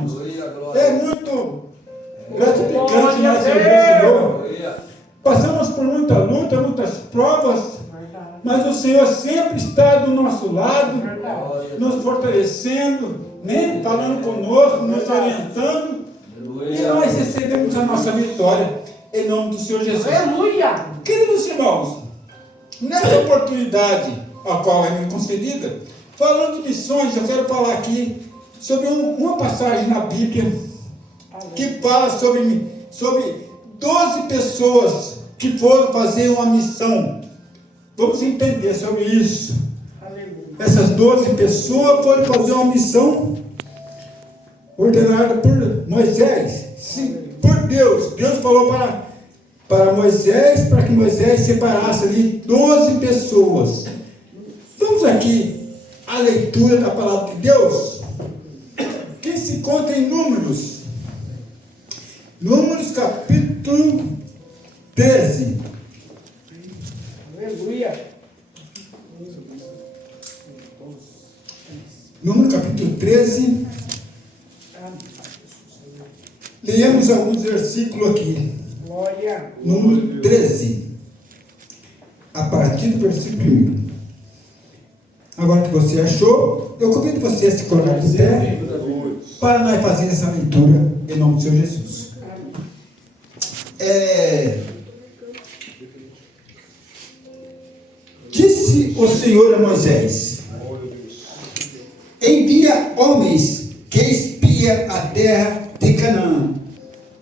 irmãos. É muito gratificante nós servir o Senhor. Passamos por muita luta, muitas provas, mas o Senhor sempre está do nosso lado, nos fortalecendo, né? Falando conosco, nos orientando, e nós recebemos a nossa vitória em nome do Senhor Jesus. Aleluia! Queridos irmãos, nessa oportunidade a qual é me concedida, falando de missões, eu quero falar aqui sobre uma passagem na Bíblia que fala sobre 12 pessoas que foram fazer uma missão. Vamos entender sobre isso. Essas 12 pessoas foram fazer uma missão ordenada por Moisés. Sim, por Deus. Deus falou para Moisés, para que Moisés separasse ali 12 pessoas. Vamos aqui à leitura da palavra de Deus, que se encontra em Números. Números capítulo 13. Aleluia! Números capítulo 13. Leemos alguns versículos aqui. Glória! Número 13. A partir do versículo 1. Agora que você achou, eu convido você a se colocar de pé para nós fazer essa leitura em nome do Senhor Jesus. Disse o Senhor a Moisés: envia homens que espia a terra de Canaã,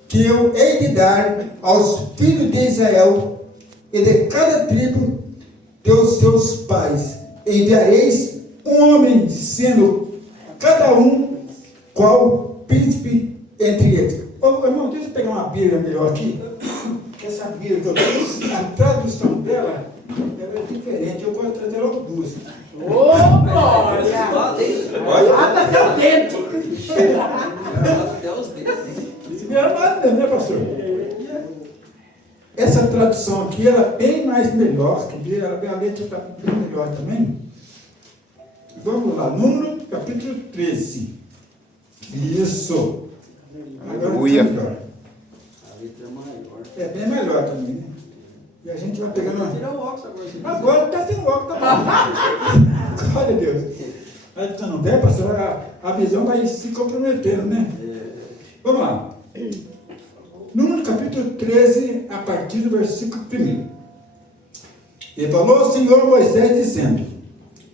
que eu hei de dar aos filhos de Israel, e de cada tribo dos seus pais enviareis um homem, sendo cada um qual príncipe entre eles. Ô, irmão, deixa eu pegar uma Bíblia melhor aqui, que essa Bíblia que eu trouxe, a tradução dela é diferente. Eu gosto de trazer logo duas. Ô, glória! Olha, Mata até o dente! isso me amado mesmo, né, pastor? Essa tradução aqui, ela é bem mais melhor, a letra está bem melhor também. Vamos lá, Número capítulo 13. Isso. Agora está melhor. A letra é maior. É bem melhor também, né? E a gente vai pegando uma... Tira o óculos agora. Agora está sem óculos, tá bom. Glória a Deus. Aí você não vê, pastor, a visão vai se comprometendo, né? Vamos lá. Número capítulo 13, a partir do versículo 1. E falou o Senhor a Moisés, dizendo: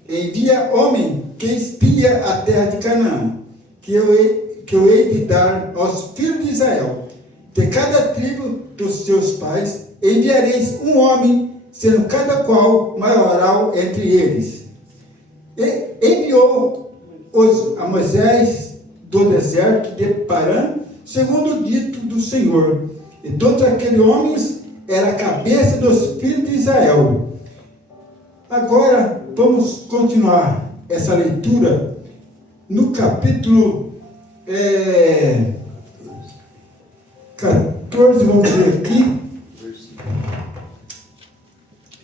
envia homem que espia a terra de Canaã, que eu hei de dar aos filhos de Israel. De cada tribo dos seus pais enviareis um homem, sendo cada qual maioral entre eles. E enviou-os a Moisés do deserto de Parã, segundo o dito do Senhor. E todos aqueles homens eram a cabeça dos filhos de Israel. Agora vamos continuar essa leitura no capítulo 14, vamos ver aqui.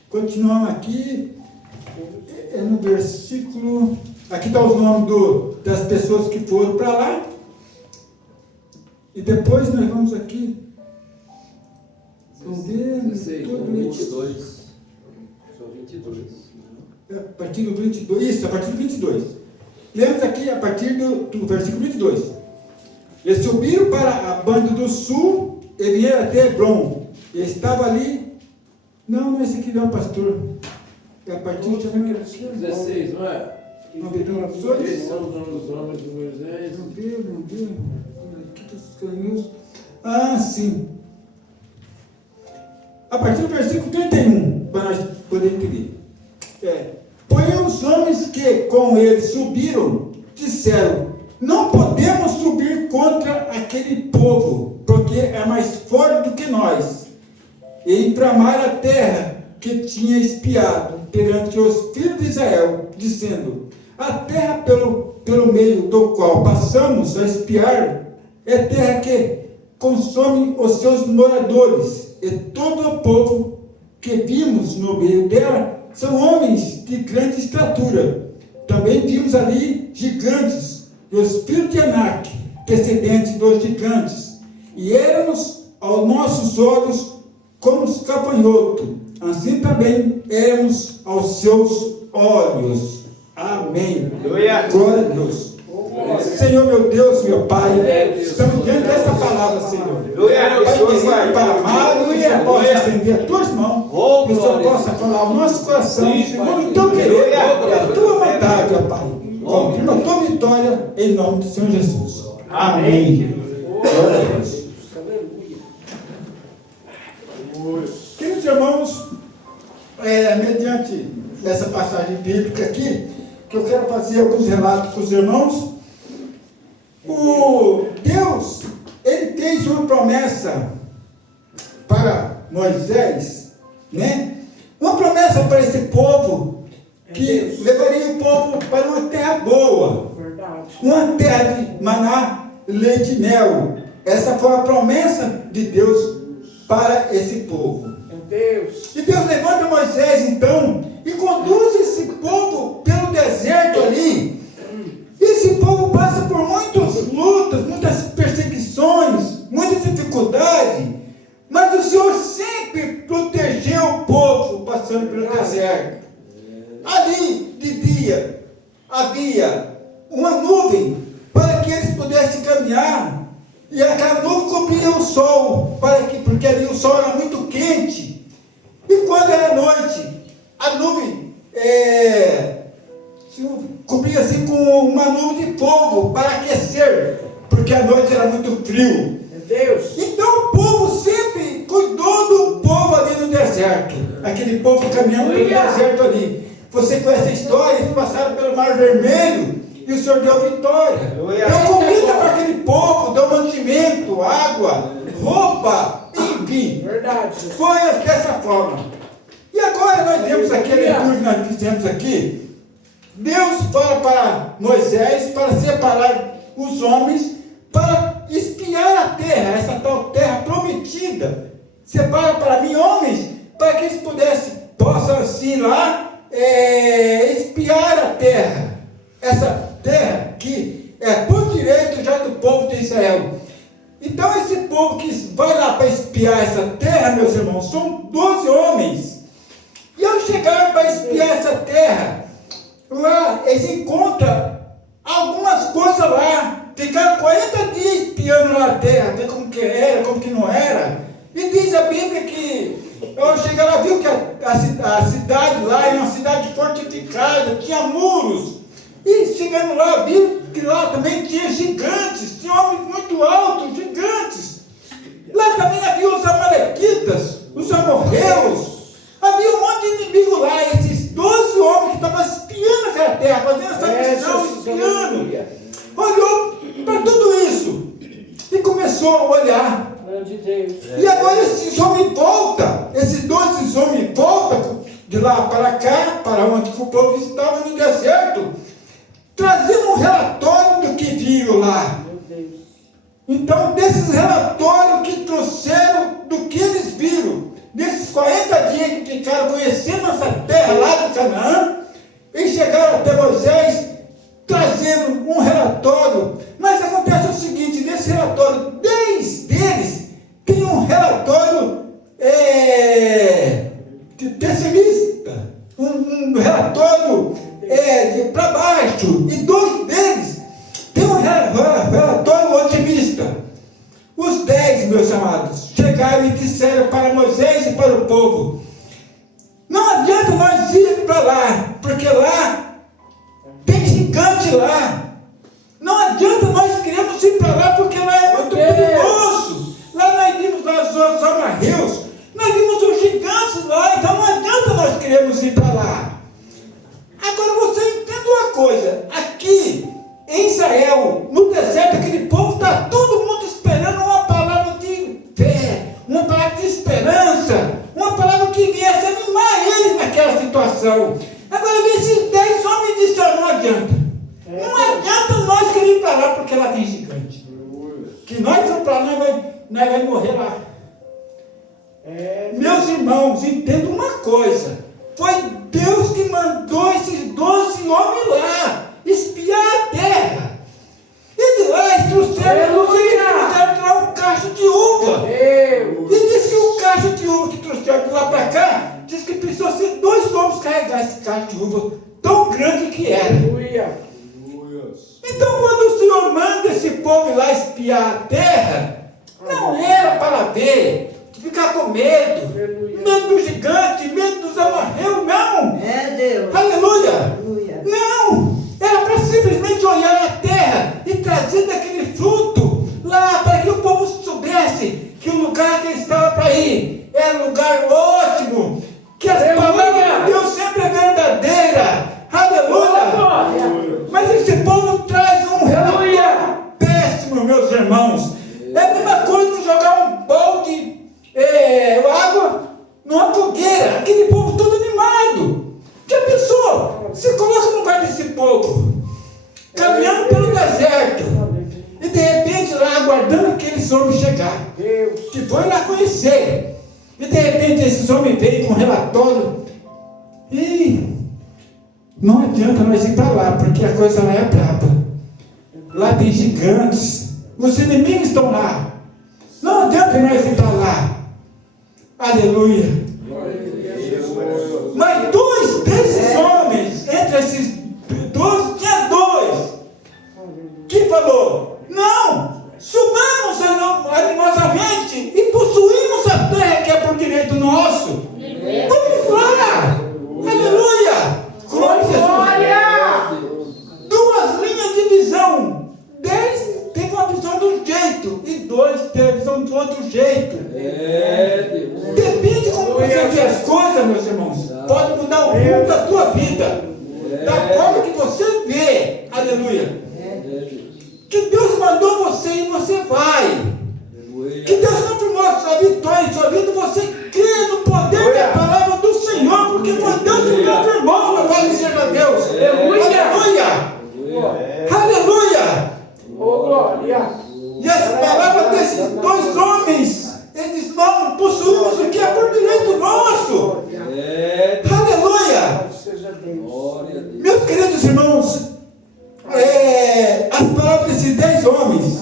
Continuamos aqui no versículo. Aqui está os nomes das pessoas que foram para lá. E depois nós vamos aqui. Vamos ver. 16, 22. São 22. A partir do 22. Isso, a partir do 22. Lemos aqui a partir do versículo 22. Eles subiram para a banda do sul e vieram até Hebron. E estava ali. Não é esse aqui não, pastor. É a partir de 16, não é? Não viu? Esses são os homens de Moisés. Não viu? Aqui está os caminhos. Ah, sim. A partir do versículo 31, para nós podermos entender. Porém, os homens que com ele subiram, disseram: não podemos subir contra aquele povo, porque é mais forte do que nós. E entramar a terra que tinha espiado perante os filhos de Israel, dizendo: a terra pelo meio do qual passamos a espiar é terra que consome os seus moradores, e todo o povo que vimos no meio dela são homens de grande estatura. Também vimos ali gigantes, e os filhos de Anak descendentes dos gigantes, e éramos aos nossos olhos como os gafanhotos, assim também éramos aos seus olhos. Amém. Glória a Deus. Senhor, meu Deus, meu Pai, estamos diante dessa palavra, Senhor. Pai, para amar, que o Senhor possa estender as tuas mãos, que o Senhor possa falar o nosso coração, segundo o teu querer, a tua vontade, ó Pai. Confirma a tua vitória, em nome do Senhor Jesus. Amém. Glória a Deus. Queridos irmãos, mediante essa passagem bíblica aqui, que eu quero fazer alguns relatos para os irmãos. O Deus, ele fez uma promessa para Moisés, né? Uma promessa para esse povo, que levaria o povo para uma terra boa, uma terra de maná, leite e mel. Essa foi a promessa de Deus para esse povo. E Deus levanta Moisés então e conduz esse povo pelo deserto ali. Esse povo passa por muitas lutas, muitas perseguições, muitas dificuldades, mas o Senhor sempre protegeu o povo passando pelo deserto. Ali de dia havia uma nuvem para que eles pudessem caminhar, e aquela nuvem cobria o sol, porque ali o sol era muito quente. E quando era noite, a nuvem se cobria assim com uma nuvem de fogo para aquecer, porque a noite era muito frio. Então o povo sempre cuidou do povo ali no deserto, aquele povo caminhando pelo deserto ali. Você conhece a história, eles passaram pelo Mar Vermelho e o Senhor deu vitória. Deu comida para aquele povo, deu mantimento, água, roupa, enfim. Foi dessa forma. E agora nós vemos aqui a leitura que nós fizemos aqui. Deus fala para Moisés para separar os homens para espiar a terra, essa tal terra prometida. Separa para mim homens para que eles possam assim lá espiar a terra. Essa terra que é por direito já do povo de Israel. Então esse povo que vai lá para espiar essa terra, meus irmãos, são 12 homens. E ao chegar para espiar essa terra, lá eles encontram algumas coisas lá. Ficaram 40 dias espiando lá a terra, ver como que era, como que não era. E diz a Bíblia que ao chegar lá, viu que a cidade lá era uma cidade fortificada, tinha muros. E chegando lá, viu que lá também tinha gigantes, tinha homens muito altos, gigantes. Lá também havia os amalequitas, os amorreus. Havia um monte de inimigo lá, esses 12 homens que estavam espiando aquela terra, fazendo essa missão, espiando. Olhou para tudo isso e começou a olhar. E agora esses homens voltam, esses 12 homens voltam de lá para cá, para onde o povo estava no deserto, trazendo um relatório do que viram lá. Então, desses relatórios que trouxeram do que eles viram, nesses 40 dias que ficaram conhecendo essa terra lá de Canaã, eles chegaram até Moisés, trazendo um relatório. Mas acontece o seguinte, nesse relatório, 10 deles tem um relatório pessimista, um relatório para baixo, e 2 deles tem um relatório otimista. Os 10, meus amados, chegaram e disseram para Moisés e para o povo: não adianta nós ir para lá, porque lá tem gigante lá. Não adianta nós queremos ir para lá, porque lá é muito perigoso. Lá nós vimos os amarreus, nós vimos os gigantes lá, então não adianta nós queremos ir para lá. Agora você entenda uma coisa, aqui em Israel, no deserto, aquele povo está todo mundo esperando uma palavra de fé, uma palavra de esperança, uma palavra que viesse animar eles naquela situação. Agora esses 10 homens disseram: não adianta. Não adianta nós querer ir para lá, porque lá tem gigante. Que nós vamos para lá, nós vamos morrer lá. Meus irmãos, entendam uma coisa. Foi Deus que mandou esses 12 homens lá espiar a terra. E de lá eles trouxeram lá um cacho de uva. Deus. E disse que o cacho de uva que trouxeram de lá para cá, disse que precisou ser 2 homens carregar esse cacho de uva, tão grande que era. Aleluia. Então, quando o Senhor manda esse povo ir lá espiar a terra, não era para ver, ficar com medo, medo do gigante, medo dos amarreus, não. É Deus. Aleluia. Aleluia. Não, era para simplesmente olhar a terra e trazer daquele fruto lá, para que o povo soubesse que o lugar que ele estava para ir era um lugar ótimo, que as palavras de Deus sempre é verdadeira. Aleluia. Mas esse povo traz um relatório péssimo, meus irmãos. É a mesma coisa que jogar um balde, água numa fogueira. Aquele povo todo animado. Já pensou? Se coloca no lugar desse povo, caminhando pelo deserto, e de repente lá aguardando aqueles homens chegar, que foi lá conhecer. E de repente esses homens veem com um relatório. E não adianta nós ir para lá, porque a coisa lá é braba. Lá tem gigantes, os inimigos estão lá. Não adianta nós ir para lá. Aleluia. Mas 2 desses homens, entre esses 12, tinha 2 que falou: não, subamos animosamente e possuímos a terra que é por direito nosso. Vamos lá. Aleluia. Glória a Jesus. 2 linhas de visão. 10 teve uma visão de um jeito e 2 teve a visão de outro jeito. Depende como você vê as coisas, meus irmãos. Pode mudar o rumo da tua vida, da forma que você vê. Aleluia. Que Deus mandou você e você vai. Que Deus confirmou a sua vitória em sua vida. Você crê no poder da palavra do Senhor, porque foi Deus que confirmou. Louvado seja Deus. Aleluia. Aleluia. Oh, glória. E as palavras desses 2 homens, eles não possuímos o que é por direito nosso. Aleluia. Seja Deus. Meus queridos irmãos, as palavras desses 10 homens,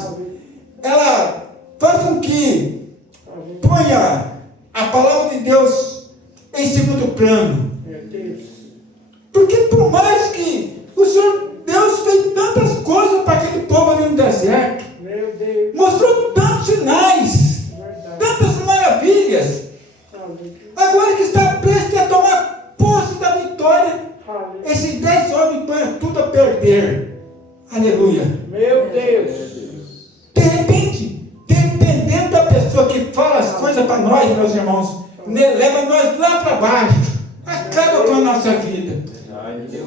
ela faz com que ponha a palavra de Deus em segundo plano. Porque por mais que o Senhor Deus fez tantas coisas para aquele povo ali no deserto, Meu Deus. mostrou tantos sinais, tantas maravilhas, agora que está prestes a tomar posse da vitória, esses 10 homens põem tudo a perder. Aleluia. Meu Deus. De repente, dependendo da pessoa que fala as coisas para nós, meus irmãos, leva nós lá para baixo, acaba com a nossa vida.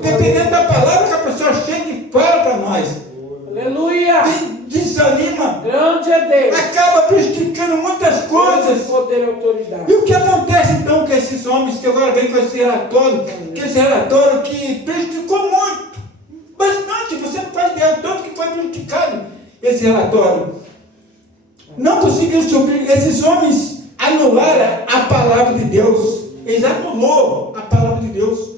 Dependendo da palavra que a pessoa chega e fala para nós, Aleluia. desanima, Grande é Deus. acaba prejudicando muitas coisas. Poder e autoridade. E o que acontece então com esses homens que agora vêm com esse relatório, que prejudicou muito, bastante, você não faz ideia do tanto que foi prejudicado esse relatório. Não conseguiu subir, esses homens anularam a palavra de Deus, eles anulou a palavra de Deus.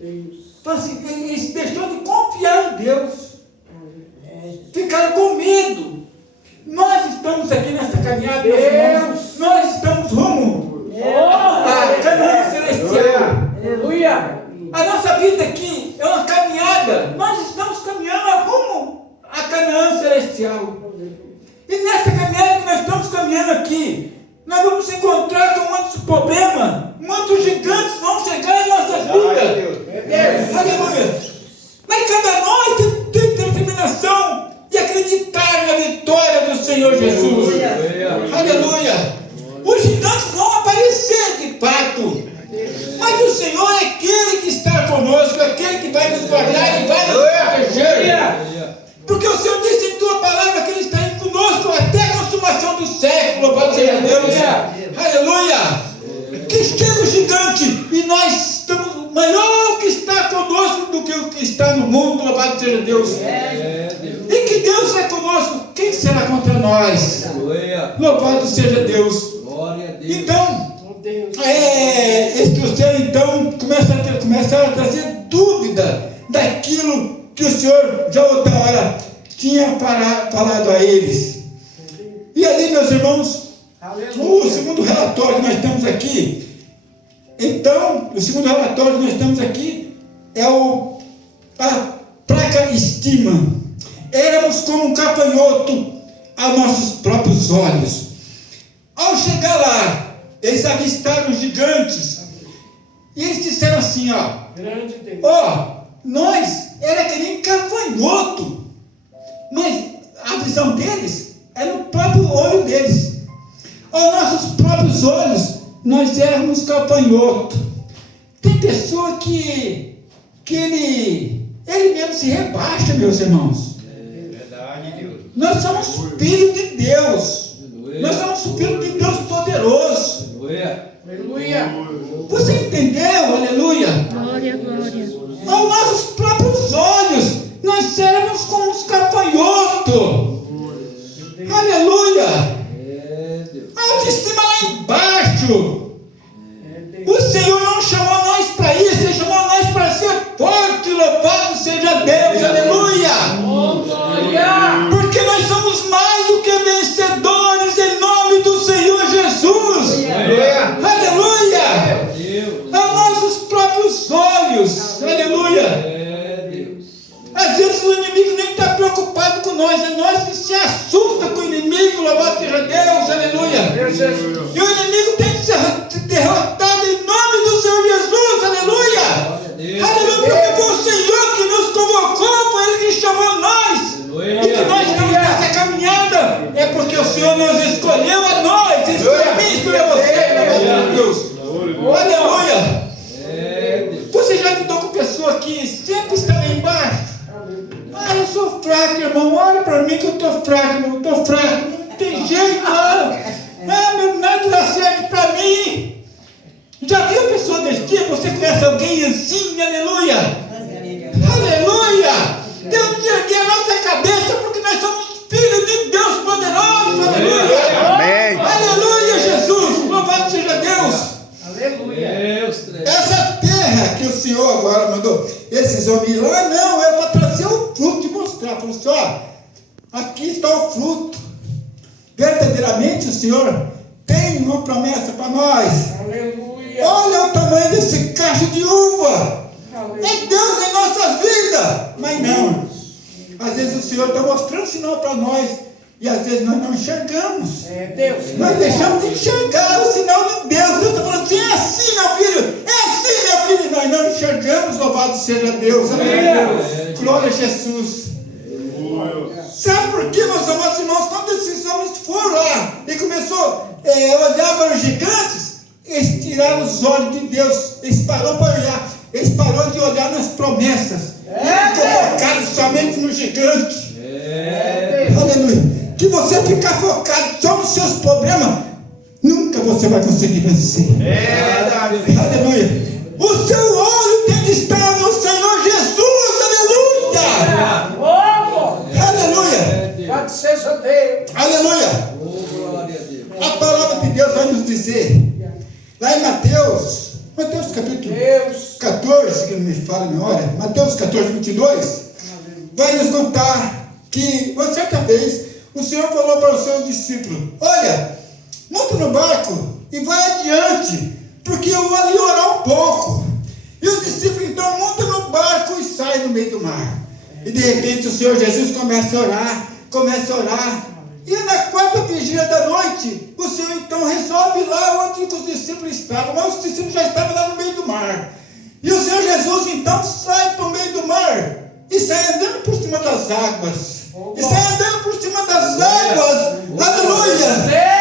Então assim, eles deixou de confiar em Deus, ficaram com medo. Nós estamos aqui nessa caminhada, meus irmãos, nós estamos rumo à Canaã celestial. Aleluia. A nossa vida aqui é uma caminhada, nós estamos caminhando rumo à Canaã celestial. E nessa caminhada que nós estamos caminhando aqui, nós vamos encontrar com muitos problemas, muitos gigantes vão chegar em nossa vida. Aleluia. Mas cada nós tem determinação e acreditar na vitória do Senhor Jesus. Aleluia. Os gigantes vão aparecer de fato, mas o Senhor é aquele que está conosco, é aquele que vai nos guardar e vai nos proteger. Porque o Senhor disse em tua palavra que Ele está conosco até a consumação do século. Louvado seja Deus. Aleluia. Que chega o gigante e nós estamos maior que está conosco do que o que está no mundo. Louvado seja Deus. E que Deus é conosco, quem será contra nós? Louvado seja Deus. Então, então começaram a trazer dúvida daquilo que o Senhor já outra hora tinha falado a eles. E ali, meus irmãos, o segundo relatório que nós temos aqui, então, o segundo relatório que nós temos aqui é a praga estima. Éramos como um gafanhoto a nossos próprios olhos. Ao chegar lá, eles avistaram os gigantes. E eles disseram assim, Grande Deus. nós era que nem gafanhoto. Mas a visão deles é no próprio olho deles. Aos nossos próprios olhos, nós éramos gafanhoto. Tem pessoa que ele mesmo se rebaixa, meus irmãos. Nós somos filhos de Deus. Nós somos filhos de Deus poderoso. Aleluia. Você entendeu? Aleluia. Glória, glória. Aos nossos próprios olhos, nós éramos como os gafanhotos. Aleluia. A autoestima lá embaixo. O Senhor não chamou nós para isso, Ele chamou nós para ser forte. Louvado seja Deus. Aleluia. Porque nós somos mais do que vencedores em nome do Senhor Jesus. Aleluia. Aos nossos próprios olhos. Aleluia. Às vezes o inimigo nem está preocupado com nós, é nós que se assusta com o inimigo. Louvado seja Deus. Aleluia. E o inimigo tem que ser derrotado em nome do Senhor Jesus. Aleluia. Aleluia, porque foi o Senhor que nos convocou, foi Ele que chamou nós. E que nós estamos nessa caminhada é porque o Senhor nos escolheu a nós, escolheu a mim, escolheu a você, Deus. Aleluia. Você já lidou com pessoa que sempre está lá embaixo? Eu sou fraco, irmão. Olha para mim que eu estou fraco, irmão. Estou fraco. Não tem jeito, meu nada dá certo para mim. Já viu pessoa desse tipo? Você conhece alguém assim? Aleluia. Aleluia. Deus ergue a nossa cabeça porque nós somos filhos de Deus poderoso. Aleluia. Amém. Aleluia, Jesus. Louvado seja Deus. Aleluia. Essa terra que o Senhor agora mandou esses homens lá, não, é para trazer o fruto e mostrar. Falou assim, aqui está o fruto. Verdadeiramente o Senhor tem uma promessa para nós. Aleluia. Olha o tamanho desse cacho de uva. É Deus em nossas vidas. Mas não. Às vezes o Senhor está mostrando sinal para nós. E às vezes nós não enxergamos. É Deus. Nós deixamos de enxergar o sinal de Deus. Deus está falando assim, é assim, meu filho. É assim, meu filho. E nós não enxergamos. Louvado seja Deus. Aleluia. Glória a Jesus. Sabe por que, meus amados irmãos, quando esses homens foram lá e começou a olhar para os gigantes, eles tiraram os olhos de Deus, eles pararam para olhar, eles pararam de olhar nas promessas, e ficou focado somente no gigante. Aleluia. Que você ficar focado só nos seus problemas, nunca você vai conseguir vencer. Aleluia. O seu olho tem que estar no Senhor Jesus. Aleluia. Aleluia. Pode seja Deus. Aleluia. A palavra de Deus vai nos dizer, lá em Mateus capítulo 14, que não me fala a memória, Mateus 14, 22, vai nos contar que, uma certa vez, o Senhor falou para os seus discípulos, olha, monta no barco e vai adiante, porque eu vou ali orar um pouco. E os discípulos então montam no barco e saem no meio do mar. E de repente o Senhor Jesus começa a orar. E na quarta vigília da noite, o Senhor então resolve lá onde os discípulos estavam. Mas os discípulos já estavam lá no meio do mar. E o Senhor Jesus então sai para o meio do mar e sai andando por cima das águas. Aleluia!